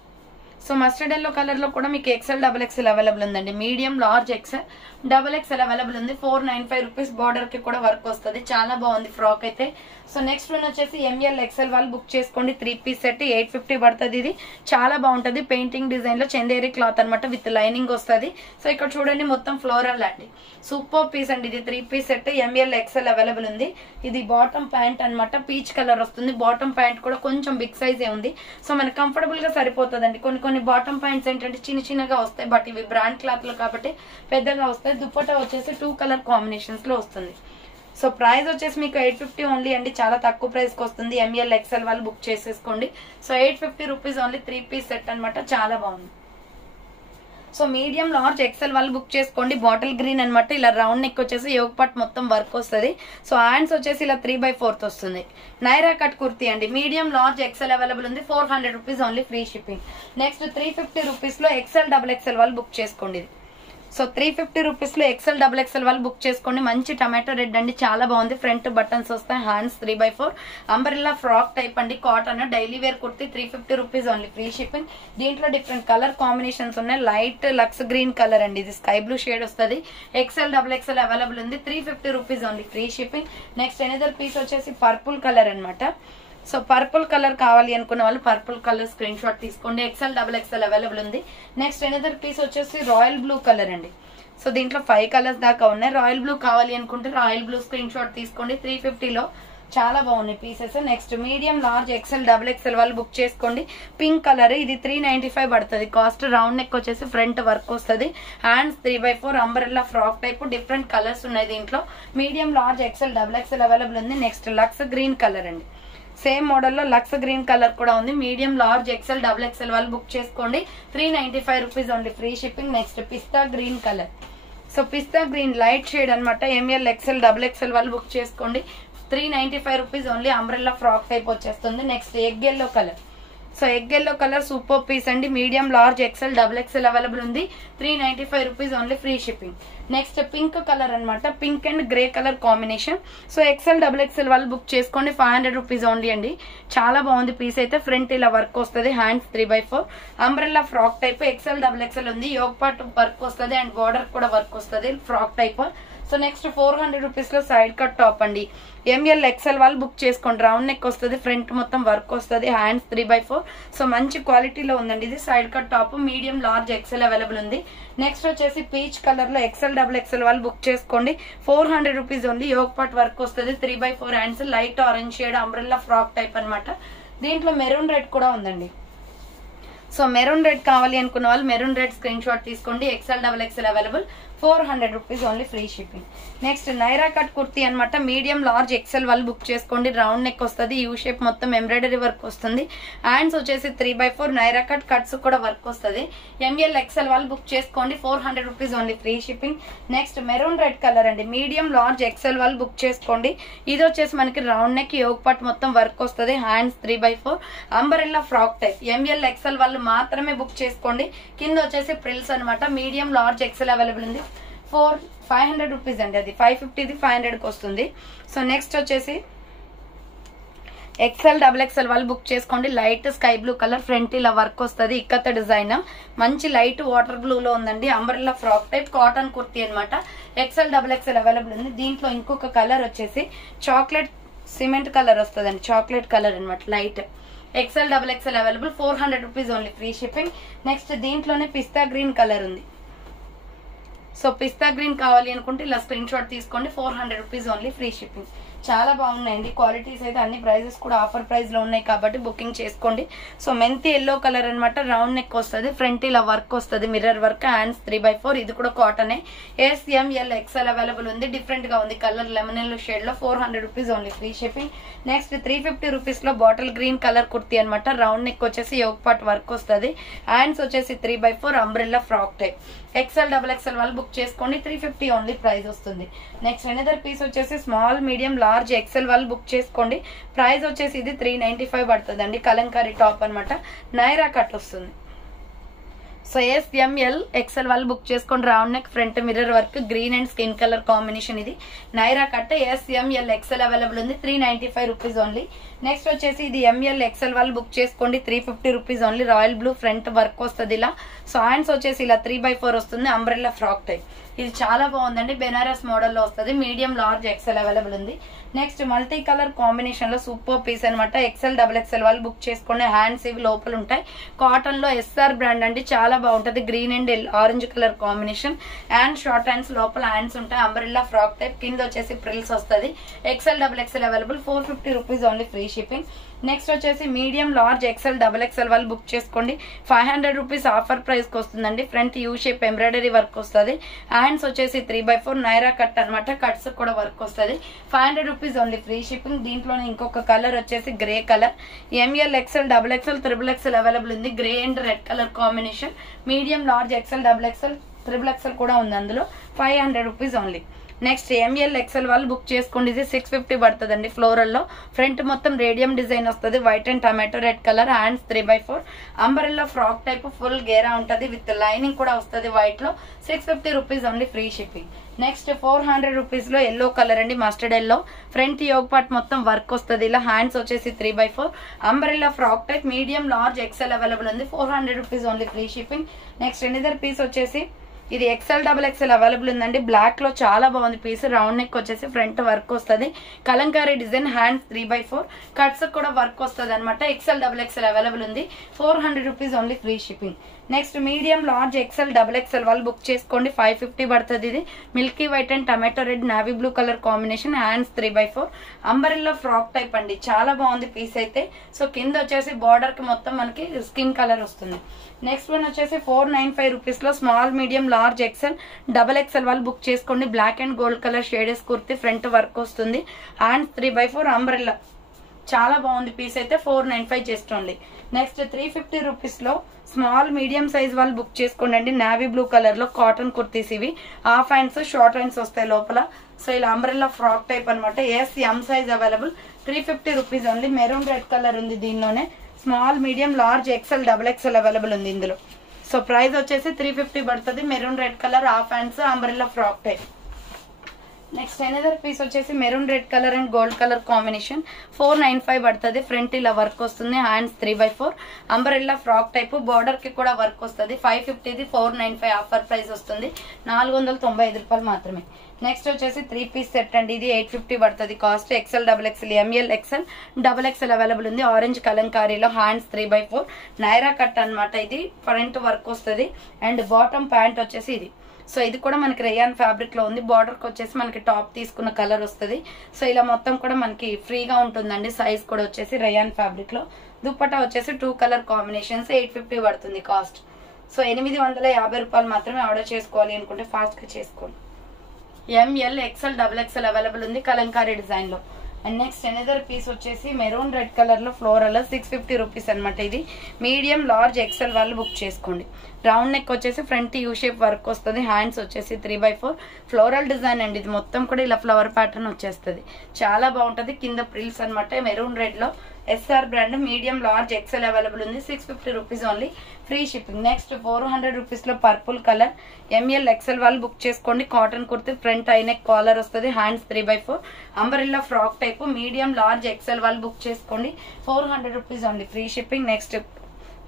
So mustard yellow colour లో కూడా మీకు XL XXL అవైలబుల్ ఉందండి. Medium large XL XXL available ఉంది. 495 రూపీస్, బార్డర్ కి కూడా వర్క్ వస్తుంది. చాలా బాగుంది ఫ్రాక్ అయితే. సో నెక్స్ట్ వన్ వచ్చేసి ML XL వాళ్ళు బుక్ చేసుకోండి. 3 పీస్ సెట్ 850 పడుతుంది. ఇది చాలా బాగుంటది. పెయింటింగ్ డిజైన్ లో చందేరి క్లాత్ అనమాట, విత్ లైనింగ్ వస్తుంది. సో ఇక్కడ చూడండి మొత్తం ఫ్లోరల్ అండి, సూపర్ పీస్ అండి. ఇది 3 piece set ML XL available ఉంది. ఇది బాటమ్ ప్యాంట్ అనమాట, పీచ్ కలర్ వస్తుంది. బాటమ్ ప్యాంట్ కూడా కొంచెం బిగ్ సైజే ఉంది. సో మనకి కంఫర్టబుల్ గా సరిపోతుంది అండి. కొన్ని బాటమ్ ప్యాంట్స్ ఏంటంటే చిన్నగా వస్తాయి, బట్ ఇవి బ్రాండ్ క్లాత్ లో కాబట్టి పెద్దగా వస్తాయి. దుప్పటా వచ్చేసి 2 కలర్ కాంబినేషన్స్ లో వస్తుంది. సో ప్రైస్ వచ్చేసి మీకు 850 ఓన్లీ అండి, చాలా తక్కువ ప్రైస్ కి వస్తుంది. ML XL వాళ్ళు బుక్ చేసేసుకోండి. So 850 rupees only, 3 piece set అనమాట, చాలా బాగుంది. సో మీడియం లార్జ్ ఎక్సెల్ వాళ్ళు బుక్ చేసుకోండి. బాటిల్ గ్రీన్ అనమాట. ఇలా రౌండ్ నెక్ వచ్చేసి యోగ్ పార్ట్ మొత్తం వర్క్ వస్తుంది. సో హ్యాండ్స్ వచ్చేసి ఇలా 3/4 వస్తుంది. నైరా కట్ కుర్తీ అండి. మీడియం లార్జ్ ఎక్సెల్ అవైలబుల్ ఉంది. 400 rupees only free shipping. Next 350 rupees లో ఎక్సెల్ డబుల్ ఎక్సెల్ వాళ్ళు బుక్ చేసుకోండి. సో 350 రూపీస్ లో ఎక్సెల్ డబుల్ ఎక్సెల్ వాళ్ళు బుక్ చేసుకోండి. మంచి టమాటో రెడ్ అండి, చాలా బాగుంది. ఫ్రంట్ బటన్స్ వస్తాయి, హ్యాండ్స్ 3/4 అంబ్రెల్లా ఫ్రాక్ టైప్ అండి. Cotton daily wear kurti 350 rupees only free shipping. దీంట్లో డిఫరెంట్ కలర్ కాంబినేషన్స్ ఉన్నాయి. లైట్ లక్స్ గ్రీన్ కలర్ అండి, ఇది స్కై బ్లూ షేడ్ వస్తుంది. ఎక్సెల్ డబుల్ ఎక్సెల్ అవైలబుల్ ఉంది. 350 rupees only free shipping. Next another piece వచ్చేసి purple colour అనమాట. So purple colour కావాలి అనుకున్న వాళ్ళు పర్పుల్ కలర్ స్క్రీన్ షాట్ తీసుకోండి. ఎక్సెల్ డబుల్ ఎక్సెల్ అవైలబుల్ ఉంది. నెక్స్ట్ ఎనదర్ పీస్ వచ్చేసి రాయల్ బ్లూ కలర్ అండి. సో దీంట్లో 5 కలర్స్ దాకా ఉన్నాయి. రాయల్ బ్లూ కావాలి అనుకుంటే రాయల్ బ్లూ స్క్రీన్ షాట్ తీసుకోండి. 350లో చాలా బాగున్నాయి pieces. Next medium large XL double XL వాళ్ళు బుక్ చేసుకోండి. పింక్ కలర్, ఇది 395 పడుతుంది కాస్ట్. రౌండ్ నెక్ వచ్చేసి ఫ్రంట్ వర్క్ వస్తుంది. Hands 3/4 umbrella frock type. Different colours ఉన్నాయి దీంట్లో. Medium large XL double XL available ఉంది. నెక్స్ట్ లక్స్ గ్రీన్ కలర్ అండి. సేమ్ మోడల్లో లక్స్ గ్రీన్ కలర్ కూడా ఉంది. Medium large XL double XL వాళ్ళు బుక్ చేసుకోండి. 395 rupees only free shipping. Next pista green colour. So పిస్తా green light shade అనమాట. M L XL double XL వాళ్ళు book చేసుకోండి. 395 rupees only. Umbrella frock type వచ్చేస్తుంది. Next egg yellow colour. So egg yellow colour super piece అండి. Medium large XL double XL available ఉంది. 395 rupees only free shipping. Next pink colour అనమాట. Pink and grey colour combination. So XL double XL వాళ్ళు book చేసుకోండి. 500 rupees only అండి. చాలా బాగుంది piece అయితే. Front ఇలా వర్క్ వస్తుంది. Hands 3/4 umbrella frock type. XL double XL ఉంది. యోగ్ పార్ట్ వర్క్ వస్తుంది అండ్ బార్డర్ కూడా వర్క్ వస్తుంది frock type. So next 400 rupees లో సైడ్ కట్ టాప్ అండి. ఎంఎల్ ఎక్సెల్ వాళ్ళు బుక్ చేసుకోండి. రౌండ్ నెక్ వస్తుంది. ఫ్రంట్ మొత్తం వర్క్ వస్తుంది. హ్యాండ్స్ 3/4. సో మంచి క్వాలిటీలో ఉందండి ఇది. Side cut top. Medium large XL available ఉంది. నెక్స్ట్ వచ్చేసి పీచ్ కలర్ లో ఎక్సెల్ డబుల్ ఎక్సెల్ వాళ్ళు బుక్ చేసుకోండి. 400 రూపీస్ ఉంది. యోగ్ పార్ట్ వర్క్ వస్తుంది. 3/4 hands. Light orange shade umbrella frock type అనమాట. దీంట్లో మెరూన్ రెడ్ కూడా ఉందండి. సో మెరూన్ రెడ్ కావాలి అనుకున్న వాళ్ళు మెరూన్ రెడ్ స్క్రీన్ షాట్ తీసుకోండి. XL double XL available. 400 rupees only free shipping. Next Naira cut kurti అనమాట. మీడియం లార్జ్ ఎక్సెల్ వాళ్ళు బుక్ చేసుకోండి. రౌండ్ నెక్ వస్తుంది. యూ షేప్ మొత్తం ఎంబ్రాయిడరీ వర్క్ వస్తుంది. హ్యాండ్స్ వచ్చేసి 3/4 నైరా కట్ కట్స్ కూడా వర్క్ వస్తుంది. ఎంఎల్ ఎక్సెల్ వాళ్ళు బుక్ చేసుకోండి. 400 rupees only free shipping. Next maroon red colour అండి. మీడియం లార్జ్ ఎక్సెల్ వాళ్ళు బుక్ చేసుకోండి. ఇది వచ్చేసి మనకి రౌండ్ నెక్ యోగ్ పార్ట్ మొత్తం వర్క్ వస్తుంది. Hands 3/4 umbrella frock type. M L XL వాళ్ళు మాత్రమే బుక్ చేసుకోండి. కింద వచ్చేసి ప్రిల్స్ అనమాట. మీడియం లార్జ్ ఎక్సెల్ అవైలబుల్ ఉంది. 500 రూపీస్ అండి. అది 550ది 500కి వస్తుంది. సో నెక్స్ట్ వచ్చేసి ఎక్సెల్ డబుల్ ఎక్సెల్ వాళ్ళు బుక్ చేసుకోండి. Light sky blue colour. Front ఇలా వర్క్ వస్తుంది. ఇక్కత డిజైన్. మంచి లైట్ వాటర్ బ్లూ లో ఉందండి. Umbrella frock type cotton kurti అనమాట. ఎక్సెల్ డబుల్ ఎక్సెల్ అవైలబుల్ ఉంది. దీంట్లో ఇంకొక కలర్ వచ్చేసి చాక్లెట్ సిమెంట్ కలర్ వస్తుందండి. చాక్లెట్ కలర్ అనమాట light. XL double XL available. 400 rupees only free shipping. Next దీంట్లోనే పిస్తా గ్రీన్ కలర్ ఉంది. సో పిస్తా గ్రీన్ కావాలి అనుకుంటే ఇలా స్క్రీన్ షాట్ తీసుకోండి. 400 రూపీస్ ఓన్లీ ఫ్రీ షిప్పింగ్. చాలా బాగున్నాయండి క్వాలిటీస్ అయితే. అన్ని ప్రైజెస్ కూడా ఆఫర్ ప్రైస్ లో ఉన్నాయి కాబట్టి బుకింగ్ చేసుకోండి. సో మెంతి ఎల్లో కలర్ అనమాట. రౌండ్ నెక్ వస్తుంది. ఫ్రంట్ ఇలా వర్క్ వస్తుంది. Mirror work. హ్యాండ్స్ 3/4. ఇది కూడా కాటనే. ఎస్ఎంఎల్ ఎక్సెల్ అవైలబుల్ ఉంది. డిఫరెంట్ గా ఉంది కలర్. లెమన్ ఎల్లో షేడ్ లో. 400 rupees only free shipping. Next 350 rupees లో బాటిల్ గ్రీన్ కలర్ కుర్తీ అనమాట. రౌండ్ నెక్ వచ్చేసి యోగ్ పార్ట్ వర్క్ వస్తుంది. హ్యాండ్స్ వచ్చేసి 3/4 umbrella frock type. XL double XL వాళ్ళు బుక్ చేసుకోండి. 350 ఓన్లీ ప్రైస్ వస్తుంది. నెక్స్ట్ ఎనదర్ పీస్ వచ్చేసి స్మాల్ మీడియం లార్జ్ ఎక్సెల్ వాళ్ళు బుక్ చేసుకోండి. ప్రైస్ వచ్చేసి ఇది 395 పడుతుంది అండి. కలంకారీ టాప్ అనమాట. నైరా కట్ వస్తుంది. సో ఎస్ఎంఎల్ ఎక్సెల్ వాళ్ళు బుక్ చేసుకోండి. Round neck front mirror work green and skin colour combination. ఇది Naira cut. S M L XL available ఉంది. 395 రూపీస్ ఓన్లీ. నెక్స్ట్ వచ్చేసి ఇది ఎంఎల్ ఎక్సెల్ వాళ్ళు బుక్ చేసుకోండి. 350 rupees only. Royal blue front work వస్తుంది ఇలా. సో హ్యాండ్స్ వచ్చేసి ఇలా 3/4 వస్తుంది. Umbrella frock type. ఇది చాలా బాగుందండి. బెనారస్ మోడల్లో వస్తుంది. మీడియం లార్జ్ ఎక్సెల్ అవైలబుల్ ఉంది. నెక్స్ట్ మల్టీ కలర్ కాంబినేషన్ లో సూపర్ పీస్ అనమాట. ఎక్సెల్ డబుల్ ఎక్సెల్ వాళ్ళు బుక్ చేసుకోండి. హ్యాండ్స్ ఇవి లోపల ఉంటాయి. కాటన్ లో ఎస్ఆర్ బ్రాండ్ అండి. చాలా బాగుంటది. Green and orange colour combination. Hand short hands. లోపల హ్యాండ్స్ ఉంటాయి. Umbrella frock type. కింద వచ్చేసి ప్రిల్స్ వస్తుంది. XL double XL available. 450 rupees only free shipping. Next వచ్చేసి medium large XL double XL వాళ్ళు బుక్ చేసుకోండి. 500 రూపీస్ ఆఫర్ ప్రైస్ కి వస్తుందండి. Front U shape embroidery work వస్తుంది. హ్యాండ్స్ వచ్చేసి 3/4 నైరా కట్ అనమాట. కట్స్ కూడా వర్క్ వస్తుంది. 500 రూపీస్ ఓన్లీ ఫ్రీ షిప్పింగ్. దీంట్లోనే ఇంకొక కలర్ వచ్చేసి grey colour. M L XL double XL triple XL available ఉంది. Grey and red colour combination. Medium large XL double XL triple XL కూడా ఉంది అందులో. 500 rupees only. Next M L XL వాళ్ళు book చేసుకోండి. ఇది 650 పడుతుందండి. ఫ్లోరల్ లో ఫ్రంట్ మొత్తం రేడియం డిజైన్ వస్తుంది. White and tomato red colour. Hands 3/4 umbrella frock type full గేరా ఉంటది. విత్ లైనింగ్ కూడా వస్తుంది వైట్ లో. 650 rupees only free shipping. Next 400 rupees లో ఎల్లో కలర్ అండి, mustard yellow. Front yoke part మొత్తం వర్క్ వస్తుంది. ఇలా హ్యాండ్స్ వచ్చేసి 3/4 umbrella frock type. Medium large XL available ఉంది. 400 rupees only free shipping. Next another piece వచ్చేసి ఇది ఎక్సెల్ డబుల్ ఎక్సెల్ అవైలబుల్ ఉందండి. బ్లాక్ లో చాలా బాగుంది పీస్. రౌండ్ నెక్ వచ్చేసి ఫ్రంట్ వర్క్ వస్తుంది. కలంకారీ డిజైన్. హ్యాండ్స్ 3/4 కట్స్ కూడా వర్క్ వస్తుంది అనమాట. ఎక్సెల్ డబుల్ ఎక్సెల్ అవైలబుల్ ఉంది. 400 rupees only free shipping. Next medium large XL double XL వాళ్ళు బుక్ చేసుకోండి. 550 పడుతుంది. ఇది milky white and tomato red navy blue colour combination. Hands 3/4 umbrella frock type అండి. చాలా బాగుంది పీస్ అయితే. సో కింద వచ్చేసి బార్డర్ కి మొత్తం మనకి స్కిన్ కలర్ వస్తుంది. నెక్స్ట్ వన్ వచ్చేసి 495 రూపీస్ లో small medium large XL double XL వాళ్ళు బుక్ చేసుకోండి. Black and gold colour shades kurti. Front work వస్తుంది. Hands 3/4 umbrella. చాలా బాగుంది పీస్ అయితే. 495 చేసుకోండి. నెక్స్ట్ 350 రూపీస్ లో స్మాల్ మీడియం సైజ్ వాళ్ళు బుక్ చేసుకోండి అండి. నావీ బ్లూ కలర్ లో కాటన్ కుర్తీస్ ఇవి. హాఫ్ హ్యాండ్స్ షార్ట్ హ్యాండ్స్ వస్తాయి లోపల. సో ఇలా అంబ్రెల్లా ఫ్రాక్ టైప్ అనమాట. Yes M size available. 350 rupees only. Maroon red colour ఉంది దీనిలోనే. Small medium large XL double XL available ఉంది ఇందులో. సో ప్రైస్ వచ్చేసి 350 పడుతుంది. Maroon red colour half hands umbrella frock type. Next another piece వచ్చేసి maroon red colour and gold colour combination. 495 పడుతుంది. Front ఇలా work వస్తుంది. Hands 3/4 umbrella frock type. Border కి కూడా వర్క్ వస్తుంది. 550 495 ఆఫర్ ప్రైస్ వస్తుంది. 495 రూపాయలు మాత్రమే. నెక్స్ట్ వచ్చేసి 3 పీస్ సెట్ అండి. ఇది 850 పడుతుంది cost. XL double XL M L XL double XL available ఉంది. ఆరెంజ్ కలంకారీలో. హ్యాండ్స్ 3/4 నైరా కట్ అనమాట. ఇది ఫ్రంట్ వర్క్ వస్తుంది. అండ్ బాటమ్ ప్యాంట్ వచ్చేసి ఇది. సో ఇది కూడా మనకి రేయాన్ ఫ్యాబ్రిక్ లో ఉంది. బార్డర్ కి వచ్చేసి మనకి టాప్ తీసుకున్న కలర్ వస్తుంది. సో ఇలా మొత్తం కూడా మనకి ఫ్రీగా ఉంటుందండి. సైజ్ కూడా వచ్చేసి రేయాన్ ఫ్యాబ్రిక్ లో. దుప్పటా వచ్చేసి 2 కలర్ కాంబినేషన్స్. 850 పడుతుంది కాస్ట్. సో 850 రూపాయలు మాత్రమే. ఆర్డర్ చేసుకోవాలి అనుకుంటే ఫాస్ట్ గా చేసుకోండి. M L XL double XL available ఉంది కలంకారీ డిజైన్ లో. అండ్ నెక్స్ట్ ఎనదర్ పీస్ వచ్చేసి మెరూన్ రెడ్ కలర్ లో ఫ్లోరల్ 650 రూపీస్ అనమాట. ఇది మీడియం లార్జ్ ఎక్సెల్ వాళ్ళు బుక్ చేసుకోండి. రౌండ్ నెక్ వచ్చేసి ఫ్రంట్ యూ షేప్ వర్క్ వస్తుంది. హ్యాండ్స్ వచ్చేసి 3/4 ఫ్లోరల్ డిజైన్ అండి. ఇది మొత్తం కూడా ఇలా ఫ్లవర్ ప్యాటర్న్ వచ్చేస్తుంది. చాలా బాగుంటది. కింద ప్రిల్స్ అనమాట. మెరూన్ రెడ్ లో S R brand. Medium large XL available ఉంది. 650 rupees only free shipping. Next 400 rupees లో పర్పుల్ కలర్ ఎంఎల్ ఎక్సెల్ వాళ్ళు బుక్ చేసుకోండి. Cotton kurti. Front high neck collar వస్తుంది. Hands 3/4 umbrella frock type. Medium large XL వాళ్ళు book చేసుకోండి. 400 rupees only free shipping. Next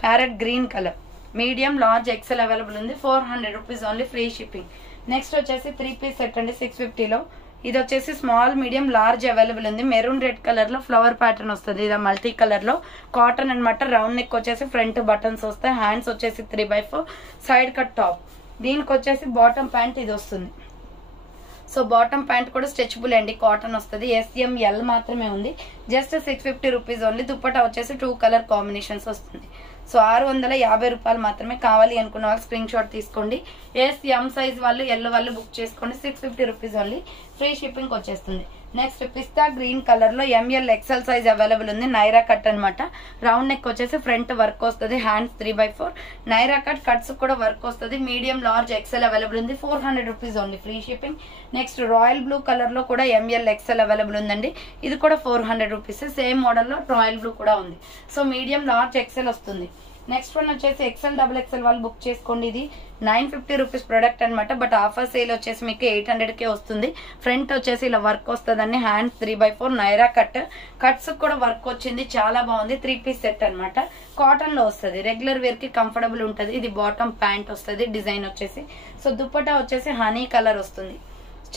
parrot green colour medium large XL available ఉంది. 400 rupees only free shipping. Next వచ్చేసి 3 piece set అండి 650 లో. ఇది వచ్చేసి small medium large available ఉంది. Maroon red colour లో ఫ్లవర్ ప్యాటర్న్ వస్తుంది. ఇది మల్టీ కలర్ లో కాటన్ అనమాట. రౌండ్ నెక్ వచ్చేసి ఫ్రంట్ బటన్స్ వస్తాయి. హ్యాండ్స్ వచ్చేసి 3/4 సైడ్ కట్ టాప్. దీనికి వచ్చేసి బాటమ్ ప్యాంట్ ఇది వస్తుంది. సో బాటమ్ ప్యాంట్ కూడా స్ట్రెచబుల్ అండి. కాటన్ వస్తుంది. SML మాత్రమే ఉంది. Just 650 rupees only. దుప్పటా వచ్చేసి 2 కలర్ కాంబినేషన్స్ వస్తుంది. సో 650 రూపాయలు మాత్రమే. కావాలి అనుకున్న వాళ్ళు స్క్రీన్ షాట్ తీసుకోండి. ఎం సైజ్ వాళ్ళు ఎల్ వాళ్ళు బుక్ చేసుకోండి. 650 రూపీస్ ఓన్లీ ఫ్రీ షిప్పింగ్ వచ్చేస్తుంది. నెక్స్ట్ పిస్తా గ్రీన్ కలర్ లో ఎంఎల్ ఎక్సెల్ సైజ్ అవైలబుల్ ఉంది. నైరా కట్ అనమాట. రౌండ్ నెక్ వచ్చేసి ఫ్రంట్ వర్క్ వస్తుంది. Hands 3/4 Naira cut. కట్స్ కూడా వర్క్ వస్తుంది. మీడియం లార్జ్ ఎక్సెల్ అవైలబుల్ ఉంది. 400 rupees only free shipping. Next royal blue colour లో కూడా ఎంఎల్ ఎక్సెల్ అవైలబుల్ ఉందండి. ఇది కూడా 400 రూపీస్. సేమ్ మోడల్ లో రాయల్ బ్లూ కూడా ఉంది. సో మీడియం లార్జ్ ఎక్సెల్ వస్తుంది. నెక్స్ట్ వన్ వచ్చేసి ఎక్సెల్ డబుల్ ఎక్సెల్ వాళ్ళు బుక్ చేసుకోండి. ఇది 950 రూపీస్ ప్రొడక్ట్ అనమాట. బట్ ఆఫర్ సేల్ వచ్చేసి మీకు 800కే వస్తుంది. ఫ్రంట్ వచ్చేసి ఇలా వర్క్ వస్తుందండి. Hands 3/4 Naira cut. కట్స్ కూడా వర్క్ వచ్చింది. చాలా బాగుంది. 3 పీస్ సెట్ అనమాట. కాటన్ లో వస్తుంది. రెగ్యులర్ వేర్ కి కంఫర్టబుల్ ఉంటుంది. ఇది బాటమ్ ప్యాంట్ వస్తుంది. డిజైన్ వచ్చేసి. సో దుప్పటా వచ్చేసి హనీ కలర్ వస్తుంది.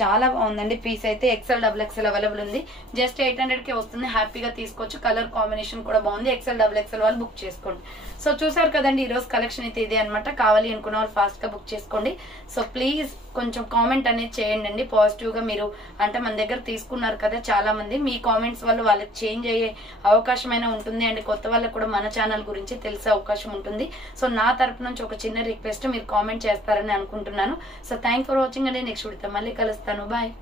చాలా బాగుందండి పీస్ అయితే. XL XXL అవైలబుల్ ఉంది. జస్ట్ 800కే వస్తుంది. హ్యాపీగా తీసుకోవచ్చు. కలర్ కాంబినేషన్ కూడా బాగుంది. XL XXL వాళ్ళు బుక్ చేసుకోండి. సో చూసారు కదండి ఈ రోజు కలెక్షన్ అయితే ఇదే అనమాట. కావాలి అనుకున్న వాళ్ళు ఫాస్ట్ గా బుక్ చేసుకోండి. సో ప్లీజ్ కొంచెం కామెంట్ అనేది చేయండి అండి పాజిటివ్ గా. మీరు అంటే మన దగ్గర తీసుకున్నారు కదా చాలా మంది, మీ కామెంట్స్ వల్ల వాళ్ళకి చేంజ్ అయ్యే అవకాశమైనా ఉంటుంది అండ్ కొత్త వాళ్ళకి కూడా మన ఛానల్ గురించి తెలిసే అవకాశం ఉంటుంది. సో నా తరపు నుంచి ఒక చిన్న రిక్వెస్ట్, మీరు కామెంట్ చేస్తారని అనుకుంటున్నాను. సో థ్యాంక్ ఫర్ వాచింగ్ అండి. నెక్స్ట్ వీడియోతో మళ్ళీ కలుస్తాను. బాయ్.